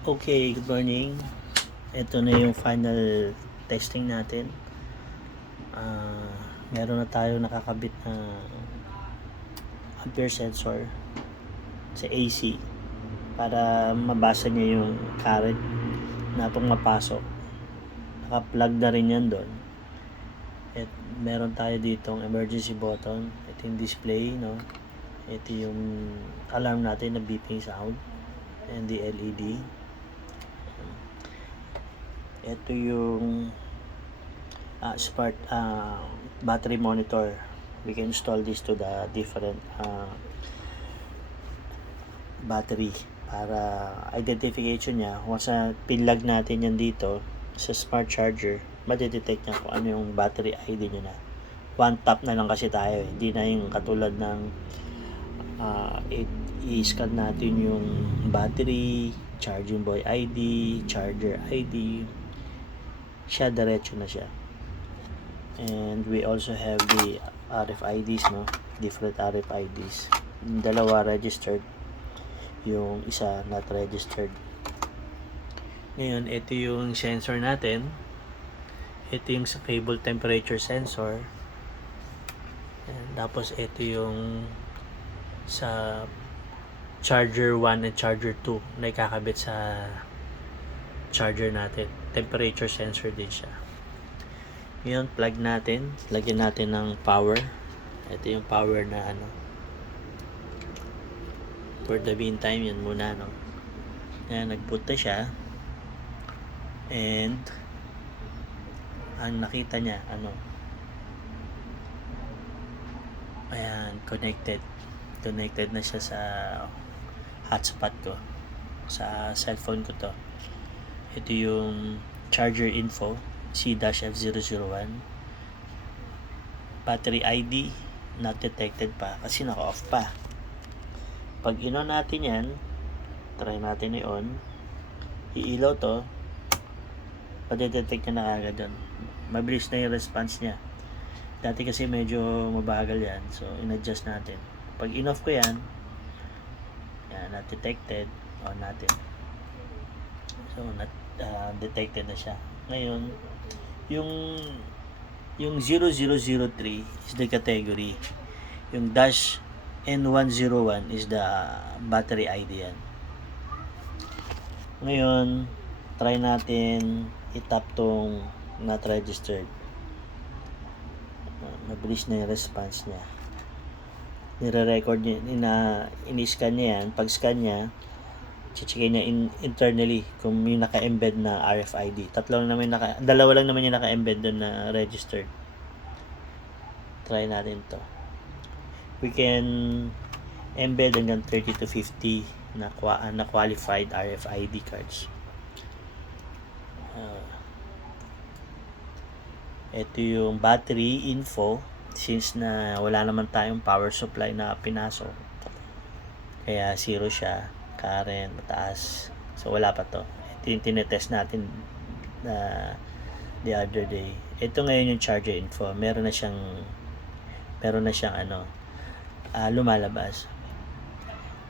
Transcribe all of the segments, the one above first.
Okay, good morning. Ito na yung final testing natin. Meron na tayo nakakabit na ampere sensor sa AC para mabasa niya yung current na pumapasok. Naka-plug na rin yan doon. At meron tayo ditong emergency button. Ito yung display, no? Ito yung alarm natin na beeping sound and the LED. Ito yung smart battery monitor. We can install this to the different battery para identification niya. Once na pinlog natin yan dito sa smart charger, madetect niya kung ano yung battery ID niya na. One tap na lang kasi tayo, hindi na yung katulad ng i-scan natin yung battery, charging boy ID, charger ID. Siya diretso na siya. And we also have the RFIDs, no? Different RFIDs. Yung dalawa registered, yung isa not registered. Ngayon, ito yung sensor natin. Ito yung sa cable temperature sensor. And tapos ito yung sa charger 1 and charger 2 na ikakabit sa charger natin. Temperature sensor din siya. Ngayon, plug natin. Lagyan natin ng power. Ito yung power na for the meantime, yan muna, no? Ayan, nagpunta siya. And ang nakita niya, ayan, connected na siya sa hotspot ko. Sa cellphone ko to. Ito yung charger info, C-F001. Battery ID, not detected pa kasi naka-off pa. Pag in-on natin yan, try natin i-on, iilaw to, madedetect niya na kagad doon. Mabilis na yung response niya. Dati kasi medyo mabagal yan, so in-adjust natin. Pag in-off ko yan, not detected, on natin. So, detected na siya. Ngayon, yung 0003 is the category. Yung dash N101 is the battery ID yan. Ngayon, try natin i-tap tong not registered. Mabilis na yung response niya. Nire-record niya, in-scan niya yan. Pag scan niya, checkin niya internally kung may naka-embed na RFID. Dalawa lang naman yung naka-embed doon na registered. Try natin to. We can embed hanggang 30 to 50 na qualified RFID cards. Ito yung battery info, since na wala naman tayong power supply na pinasok, kaya 0 siya, current mataas, so wala pa to. Ito yung tinetest natin the other day. Ito ngayon yung charger info, meron na siyang lumalabas.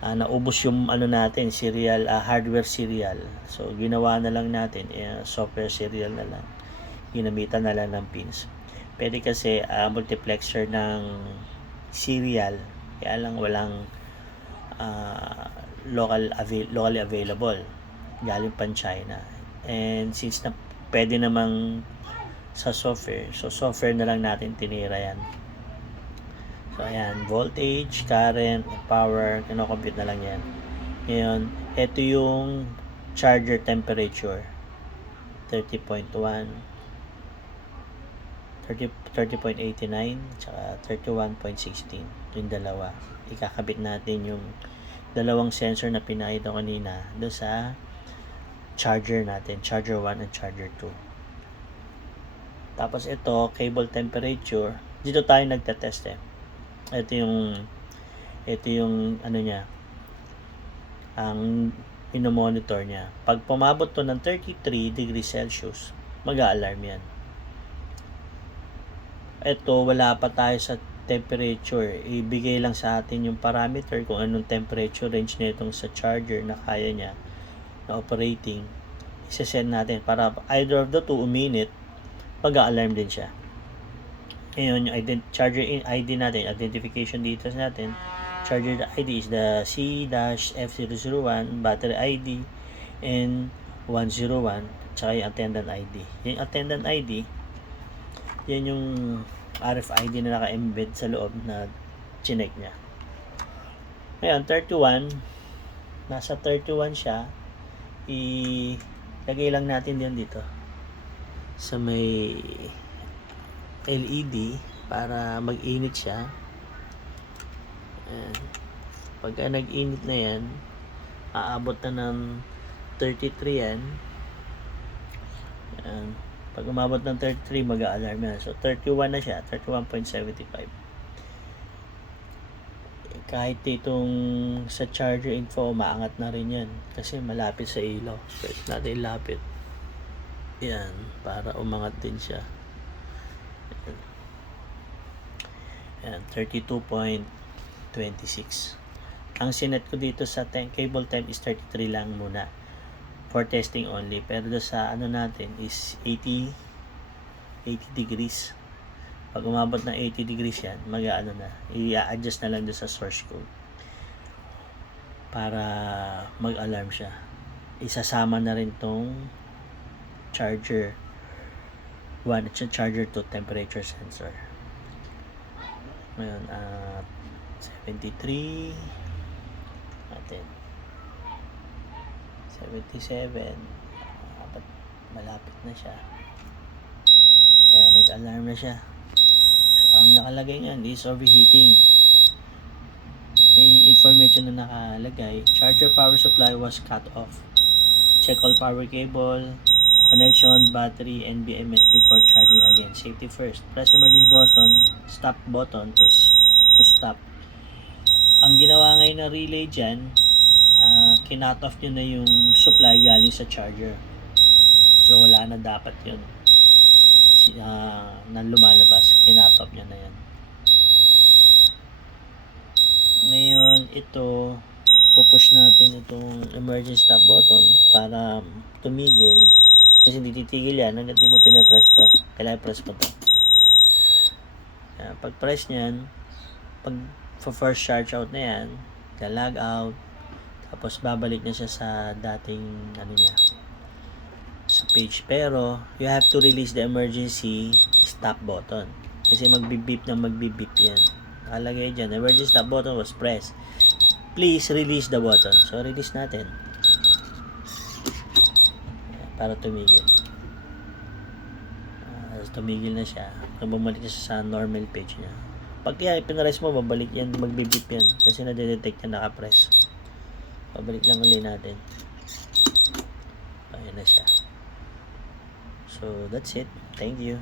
Naubos yung natin, serial, hardware serial. So ginawa na lang natin, software serial na lang. Ginamitan na lang ng pins. Pwede kasi multiplexer ng serial, kaya lang walang locally available, galing pan China. And since na pwede namang sa software, so software na lang natin tinira yan. So ayan, voltage, current, power, kino-compute na lang yan. Ngayon, ito yung charger temperature, 30.1, 30.89, tsaka 31.16. Yung dalawa. Ikakabit natin yung dalawang sensor na pinakita kanina doon sa charger natin, charger 1 and charger 2. Tapos ito, cable temperature. Dito tayo nagtetest Ito yung niya, ang monitor niya. Pag pumabot to ng 33 degrees Celsius, mag-a-alarm yan. Ito, wala pa tayo sa temperature. Ibigay lang sa atin yung parameter kung anong temperature range nitong sa charger na kaya niya. na operating, isa-send natin para either of the two uminit, mag-a-alarm din siya. Ngayon, yung charger ID natin, identification details natin, charger ID is the C-F001, battery ID, and 101, tsaka yung attendant ID. Yung attendant ID, yan yung RFID na naka-embed sa loob na chinek niya. Ngayon, 31, nasa 31 siya, ilagay lang natin yan dito sa may LED para mag-init siya. Ayan. Pagka nag-init na yan, aabot na ng 33 yan. Ayan. Pag umabot ng 33, mag-a-alarm yan. So, 31 na siya, 31.75. Kahit itong sa charger info, maangat na rin yan. Kasi malapit sa ilaw. Pwede natin ilapit. Yan, para umangat din siya. Yan, 32.26. Ang sinet ko dito sa cable time is 33 lang muna. For testing only. Pero sa ano natin is 80 degrees. Pag umabot ng 80 degrees yan, mag-ano na. I-adjust na lang doon sa source code. Para mag-alarm siya. Isasama na rin tong charger 1 at charger 2 temperature sensor. Ngayon, 73 natin. 77. Malapit na siya. Ayan, nag-alarm na siya. So, ang nakalagay niyan is overheating. May information na nakalagay. Charger power supply was cut off. Check all power cable, connection, battery, and BMS before charging again. Safety first. Press emergency stop button to stop. Ang ginawa ngayon na relay dyan, kinut off nyo na yung supply galing sa charger. So, wala na dapat yun. Na lumalabas, kinut off nyo na yan. Ngayon, ito, pupush natin itong emergency stop button para tumigil. Kasi hindi titigil yan hanggang di mo pinapress to. Kailangan press mo to. Pag press nyan, pag first charge out na yan, lag out, tapos babalik na siya sa dating niya, sa page. Pero you have to release the emergency stop button kasi magbibip yan. Nakalagay dyan, emergency stop button was pressed, please release the button. So release natin para tumigil. Tumigil na siya. Bumalik na siya sa normal page niya. Pag pinaress mo, babalik yan, magbibip yan kasi na-detect na nakapress. Babalik lang ulit natin. Ayan na siya. So that's it. Thank you.